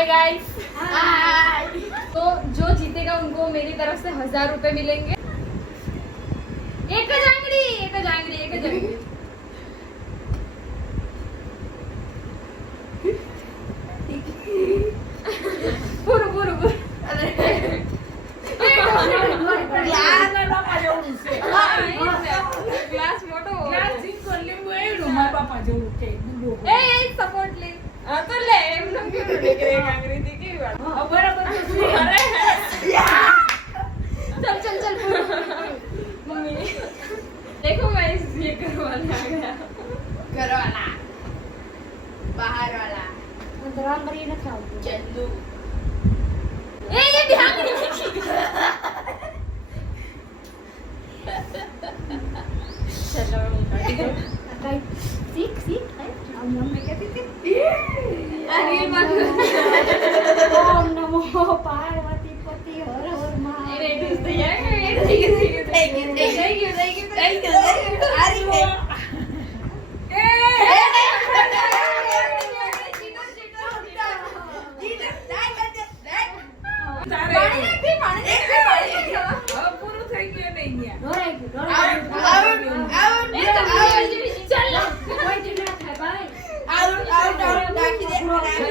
Hi guys. तो जो जीतेगा उनको मेरी तरफ से 1000 रुपए मिलेंगे। एक जांगड़ी। પૂરું ગ્લાસ મોટો એ સપોર્ટ લે આ તો લે એમ ન કેવું નીકળે કાંગરીથી કેવી વાત બરાબર चल मम्मी देखो गाइस ये घर वाला आ गया घर वाला बाहर वाला अंदर मरी न खाओ चंदू ए ये ध्यान चलो सीख हम मैं कहती थी अरे मत ओम नमो पार्वती पति हर हर महादेव अरे ठीक है Thank you.